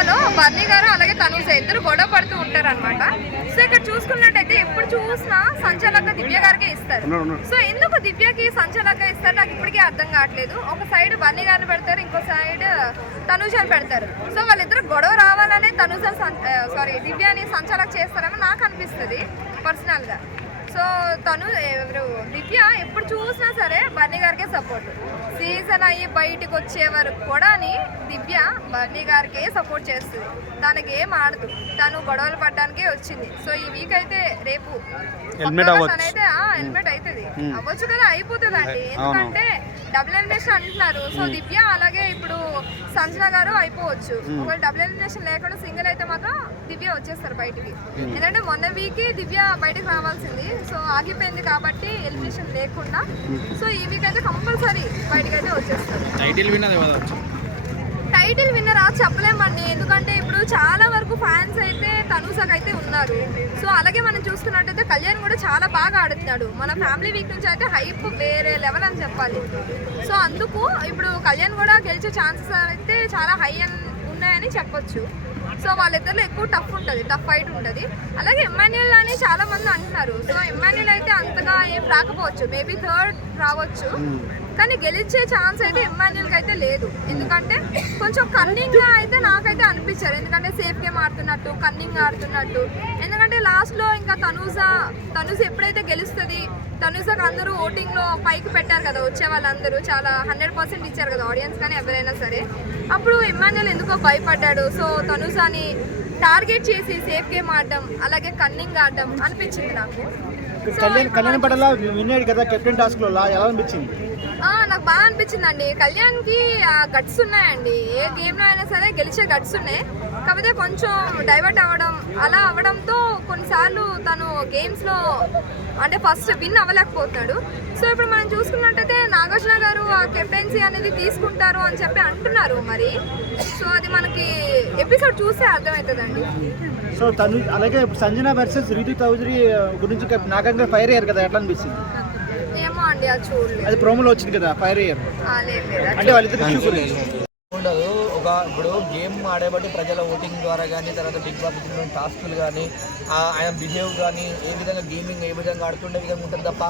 షోలో బర్నీ గారు అలాగే తనూజ ఇద్దరు గొడవ పడుతూ ఉంటారు అనమాట. సో ఇక్కడ చూసుకున్నట్టయితే ఎప్పుడు చూసినా సంచాలక దివ్య గారికి ఇస్తారు. సో ఎందుకు దివ్యకి సంచాలక ఇస్తారు నాకు ఇప్పటికీ అర్థం కావట్లేదు. ఒక సైడ్ బర్నీ గారిని పెడతారు, ఇంకో సైడ్ తనూజని పెడతారు. సో వాళ్ళిద్దరు గొడవ రావాలనే తనూజ దివ్యని సంచాలక చేస్తారేమో నాకు అనిపిస్తుంది పర్సనల్గా. సో ఎవరు దివ్య ఎప్పుడు చూసినా సరే బర్నీ గారికే సపోర్ట్. సీజన్ అయ్యి బయటకు వచ్చే వరకు కూడా దివ్య బర్నీ గారికే సపోర్ట్ చేస్తుంది. తనకి ఏం ఆడదు, తను గొడవలు పడడానికే వచ్చింది. సో ఈ వీక్ అయితే రేపు తనైతే హెల్మెట్ అవుతుంది అవ్వచ్చు కదా, అయిపోతుంది అండి. ఎందుకంటే డబుల్ ఎలిమినేషన్ అంటున్నారు. సో దివ్య అలాగే ఇప్పుడు సంజన గారు అయిపోవచ్చు. ఒకవేళ డబుల్ ఎలిమినేషన్ లేకుండా సింగిల్ అయితే మాత్రం దివ్య వచ్చేస్తారు బయటికి. ఎందుకంటే మొన్న వీక్ దివ్య బయటకు రావాల్సింది, సో ఆగిపోయింది కాబట్టి ఎలిమినేషన్ లేకుండా. సో ఈ వీక్ అయితే కంపల్సరీ బయటకు అయితే వచ్చేస్తారు. టైటిల్ విన్నర్ చెప్పలేమండి, ఎందుకంటే ఇప్పుడు చాలా వరకు ఫ్యాన్స్ అయితే తనూజకి అయితే ఉన్నారు. సో అలాగే మనం చూసుకున్నట్టయితే కళ్యాణ్ కూడా చాలా బాగా ఆడుతున్నాడు. మన ఫ్యామిలీ వీక్ నుంచి అయితే హైప్ వేరే లెవెల్ అని చెప్పాలి. సో అందుకు ఇప్పుడు కళ్యాణ్ కూడా గెలిచే ఛాన్సెస్ అయితే చాలా హై ఉన్నాయని చెప్పొచ్చు. సో వాళ్ళిద్దరిలో ఎక్కువ టఫ్ ఫైట్ ఉంటుంది. అలాగే ఇమ్మాన్యుయల్ అని చాలా మంది అంటున్నారు. సో ఇమ్మాన్యుయల్ అయితే అంతగా ఏం రాకపోవచ్చు, మేబీ థర్డ్ రావచ్చు, కానీ గెలిచే ఛాన్స్ అయితే ఇమ్మాన్యుయల్కి అయితే లేదు. ఎందుకంటే కొంచెం కన్నింగ్గా అయితే నాకైతే అనిపించారు. ఎందుకంటే సేఫ్ గేమ్ ఆడుతున్నట్టు, కన్నింగ్ ఆడుతున్నట్టు. ఎందుకంటే లాస్ట్లో ఇంకా తనూజ ఎప్పుడైతే గెలుస్తుంది, తనూజకి అందరూ ఓటింగ్లో పైకి పెట్టారు కదా, వచ్చే వాళ్ళందరూ చాలా 100% ఇచ్చారు కదా ఆడియన్స్ కానీ ఎవరైనా సరే. అప్పుడు ఇమ్మాన్యుయల్ ఎందుకో భయపడ్డాడు. సో తనూజని టార్గెట్ చేసి సేఫ్ గేమ్ ఆడడం, అలాగే కన్నింగ్ ఆడడం అనిపించింది నాకు. కళ్యాణ్ పడాల విన్నాడు కదా కెప్టెన్ టాస్క్ లో, ఎలా అనిపించింది? నాకు బాగా అనిపించిందండి. కళ్యాణ్కి గట్స్ ఉన్నాయండి, ఏ గేమ్లో అయినా సరే గెలిచే గట్స్ ఉన్నాయి. కాకపోతే కొంచెం డైవర్ట్ అవ్వడం అలా అవ్వడంతో కొన్నిసార్లు తను గేమ్స్లో అంటే ఫస్ట్ విన్ అవ్వలేకపోతున్నాడు. సో ఇప్పుడు మనం చూసుకున్నట్టయితే నాగార్జున గారు ఆ కెప్టెన్సీ అనేది తీసుకుంటారు అని చెప్పి అంటున్నారు మరి. సో అది మనకి ఎపిసోడ్ చూస్తే అర్థమవుతుందండి. సో తను అలాగే సంజన వర్సెస్ రీతు చౌదరి గురించి నాకంగా ఫైర్ అయ్యారు కదా, ఎట్లా అనిపిస్తుంది? ఏమో అండి, అది చూడలేదు. అది ప్రోమోలో వచ్చింది కదా ఫైర్ అయ్యారు అంటే వాళ్ళిద్దరు ఉండదు. ఇప్పుడు గేమ్ ఆడేబట్టి ప్రజల ఓటింగ్ ద్వారా కానీ, తర్వాత బిగ్ బాస్ టాస్కులు కానీ, ఆయన బిహేవ్ కానీ, ఏ విధంగా గేమింగ్ ఏ విధంగా ఆడుతుండే విధంగా ఉంటుంది తప్ప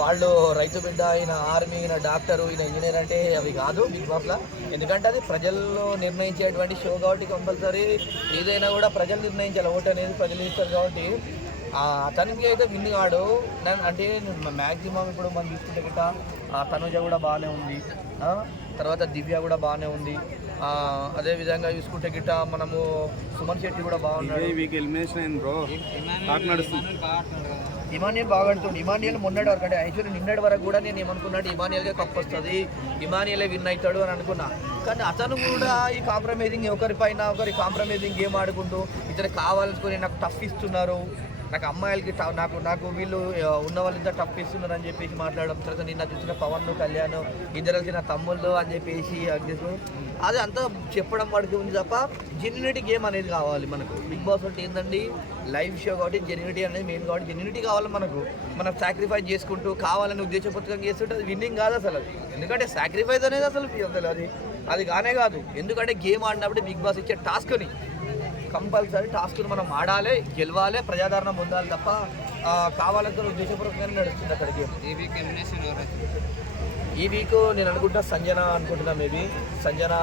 వాళ్ళు రైతు బిడ్డ, ఈయన ఆర్మీ, ఈయన డాక్టరు, ఈయన ఇంజనీర్ అంటే అవి కాదు బిగ్ బాస్లో. ఎందుకంటే అది ప్రజల్లో నిర్ణయించేటువంటి షో కాబట్టి కంపల్సరీ ఏదైనా కూడా ప్రజలు నిర్ణయించాలి. ఓటు అనేది ప్రజలు ఇస్తారు కాబట్టి అతనికి అయితే విన్ కాడు. అంటే మ్యాక్సిమం ఇప్పుడు మనం చూసుకుంటే గిట్ట తనుజ కూడా బాగానే ఉంది, తర్వాత దివ్య కూడా బాగానే ఉంది. అదేవిధంగా చూసుకుంటే గిట్ట మనము సుమన్ శెట్టి కూడా బాగున్నాడు. ఇమానియల్ బాగా ఆడుతుంది. ఇమానియల్ మొన్నటి వరకు అంటే యాక్చువల్లీ నిన్నటి వరకు కూడా నేను ఏమనుకున్నాడు ఇమానియల్గా కప్ వస్తుంది, ఇమానియలే విన్ అవుతాడు అని అనుకున్నా. కానీ అతను కూడా ఈ కాంప్రమైజింగ్ ఒకరి కాంప్రమైజింగ్ గేమ్ ఆడుకుంటూ ఇతను కావాలనుకుని నాకు టఫ్ ఇస్తున్నారు, నాకు అమ్మాయిలకి నాకు వీళ్ళు ఉన్న వాళ్ళంతా టఫ్ ఇస్తున్నారు అని చెప్పేసి మాట్లాడడం. తర్వాత నిన్న చూసిన పవన్ కళ్యాణ్ ఇద్దరికి నా తమ్ముళ్ళు అని చెప్పేసి అది అంతా చెప్పడం వాడికి ఉంది తప్ప జెన్యూనిటీ గేమ్ అనేది కావాలి మనకు. బిగ్ బాస్ అంటే ఏంటండి లైవ్ షో కాబట్టి జెన్యూనిటీ అనేది మెయిన్ కాబట్టి జెన్యూనిటీ కావాలి మనకు. మనం సాక్రిఫైస్ చేసుకుంటూ కావాలని ఉద్దేశపూర్వకంగా చేస్తుంటే అది విన్నింగ్ కాదు అసలు. ఎందుకంటే సాక్రిఫైస్ అనేది అసలు అది కానే కాదు. ఎందుకంటే గేమ్ ఆడినప్పుడు బిగ్ బాస్ ఇచ్చే టాస్క్ని కంపల్సరీ టాస్క్ను మనం ఆడాలి, గెలవాలి, ప్రజాదరణ పొందాలి తప్ప కావాలంటే ఉద్దేశపూర్వకంగానే నడుస్తుంది అక్కడ గేమ్. ఈ వీక్ నేను అనుకుంటా సంజన అనుకుంటున్నా, మేబీ సంజన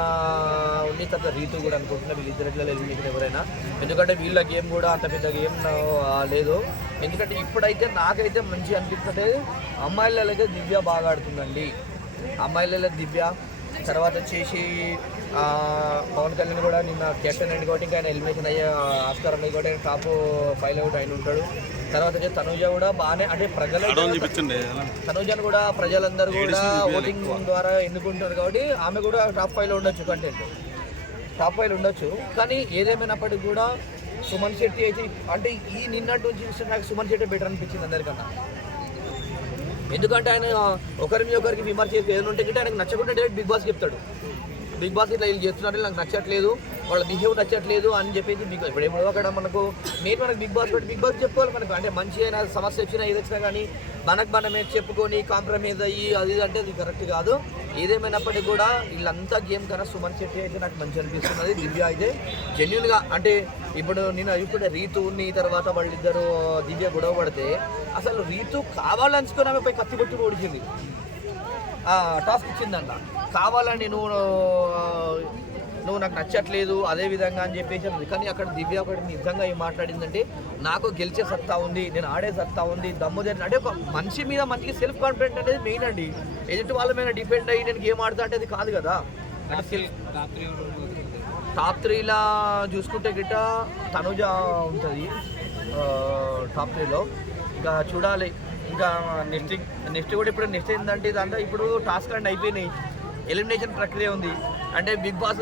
ఉంది, తర్వాత రీతు కూడా అనుకుంటున్నా. వీళ్ళిద్దరిలో ఎలిమినేషన్ ఎవరైనా, ఎందుకంటే వీళ్ళ గేమ్ కూడా అంత పెద్ద గేమ్ లేదు. ఎందుకంటే ఇప్పుడైతే నాకైతే మంచి అనిపిస్తుంది అమ్మాయిలకే దివ్య బాగా ఆడుతుందండి. అమ్మాయిలలో దివ్య, తర్వాత వచ్చేసి పవన్ కళ్యాణ్ కూడా నిన్న కెప్టెన్ అయింది కాబట్టి ఇంకా ఆయన ఎలిమినేషన్ అయ్యే ఆస్కారం ఉంది కాబట్టి ఆయన టాప్ 5 అవుట్ అయిన ఉంటాడు. తర్వాత వచ్చి తనుజ కూడా బాగానే అంటే తనుజను కూడా ప్రజలందరూ కూడా ఓటింగ్ ద్వారా ఎన్నుకుంటారు కాబట్టి ఆమె కూడా టాప్ 5లో ఉండొచ్చు, కంటెంట్ టాప్ 5లో ఉండొచ్చు. కానీ ఏదేమైనప్పటికీ కూడా సుమన్ శెట్టి అయితే అంటే ఈ నిన్నటి నుంచి చూస్తే నాకు సుమన్ శెట్టి బెటర్ అనిపించింది అందరికన్నా. ఎందుకంటే ఆయన ఒకరికి విమర్శ ఏదైనా ఉంటే ఆయనకు నచ్చకుండా డైరెక్ట్ బిగ్ బాస్ చెప్తాడు. బిగ్ బాస్ ఇట్లా వీళ్ళు చేస్తున్నట్టు నాకు నచ్చట్లేదు, వాళ్ళ బిహేవ్ నచ్చట్లేదు అని చెప్పేసి ఇప్పుడు ఏమో అక్కడ మనకు మనకు బిగ్ బాస్ చెప్పుకోవాలి మనకు, అంటే మంచి అయినా సమస్య వచ్చినా ఏది వచ్చినా కానీ మనమే చెప్పుకొని కాంప్రమైజ్ అయ్యి అది అంటే అది కరెక్ట్ కాదు. ఏదేమైనప్పటికీ కూడా వీళ్ళంతా గేమ్ కన్నా సుమన్ శెట్టి అయితే నాకు మంచి అనిపిస్తున్నది. దివ్య అయితే జెన్యున్గా, అంటే ఇప్పుడు నేను ఇప్పుడు రీతుని తర్వాత వాళ్ళిద్దరు దివ్య గొడవ పడితే అసలు రీతు కావాలనుకుని ఆమె పోయి కత్తి పెట్టి ఓడిచింది, టాస్క్ ఇచ్చిందంట. కావాలని నువ్వు నాకు నచ్చట్లేదు అదే విధంగా అని చెప్పేసి అన్నది. కానీ అక్కడ దివ్య ఒకటి నిజంగా ఏం మాట్లాడిందంటే, నాకు గెలిచే సత్తా ఉంది, నేను ఆడే సత్తా ఉంది, దమ్ము జరిగిన అంటే ఒక మనిషి మీద మంచిగా సెల్ఫ్ కాన్ఫిడెంట్ అనేది మెయిన్ అండి. ఎదుటి వాళ్ళ మీద డిపెండ్ అయ్యి నేను గేమ్ ఆడుతా అంటే అది కాదు కదా. అంటే టాప్ 3లా చూసుకుంటే గిట్ట తనుజ ఉంటుంది టాప్ 3లో. ఇంకా చూడాలి, ఇంకా నెక్స్ట్ కూడా ఇప్పుడు నెక్స్ట్ ఏంటంటే ఇదంతా ఇప్పుడు టాస్క్ అన్నీ అయిపోయినాయి, ఎలిమినేషన్ ప్రక్రియ ఉంది. అంటే బిగ్ బాస్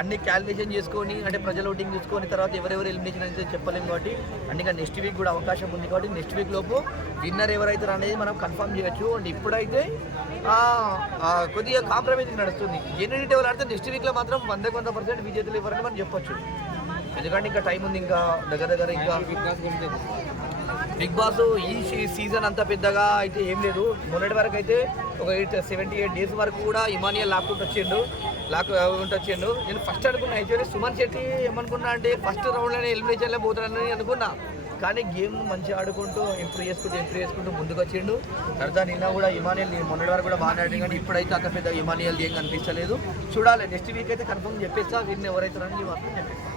అన్ని క్యాలిక్యులేషన్ చేసుకొని, అంటే ప్రజల ఓటింగ్ చూసుకొని తర్వాత ఎవరెవరు ఎలిమినేషన్ అయితే చెప్పలేము కాబట్టి, అంటే నెక్స్ట్ వీక్ కూడా అవకాశం ఉంది కాబట్టి నెక్స్ట్ వీక్ లోపు విన్నర్ ఎవరైతారు అనేది మనం కన్ఫర్మ్ చేయొచ్చు. అండ్ ఇప్పుడైతే కొద్దిగా కాంప్రమైజింగ్ నడుస్తుంది. జెన్యూనిటీ ఎవరు ఆడితే నెక్స్ట్ వీక్లో మాత్రం 100% విజేతలు ఎవరని మనం చెప్పొచ్చు. ఎందుకంటే ఇంకా టైం ఉంది, ఇంకా దగ్గర ఇంకా బిగ్ బాస్ ఈ సీజన్ అంత పెద్దగా అయితే ఏం లేదు. మొన్నటి వరకు అయితే ఒక 78 డేస్ వరకు కూడా ఇమానియల్ లాక్కుంటూ వచ్చిండు. నేను ఫస్ట్ అనుకున్నా యాక్చువల్లీ సుమన్ శెట్టి ఏమనుకున్నా అంటే ఫస్ట్ రౌండ్లోనే ఎలిమినేషన్లో పోతాడని అనుకున్నా. కానీ గేమ్ మంచిగా ఆడుకుంటూ ఇంప్రూవ్ చేసుకుంటూ ముందుకు వచ్చిండు. తర్వాత నిన్న కూడా ఇమానియల్ మొన్నటి వరకు కూడా బాగా ఆడింది, కానీ ఇప్పుడైతే అంత పెద్ద ఇమానియల్ ఏం కనిపించలేదు. చూడాలి, నెక్స్ట్ వీక్ అయితే కన్ఫర్మ్ చెప్పేస్తా విన్ ఎవరైతారని మాత్రం చెప్పేస్తా.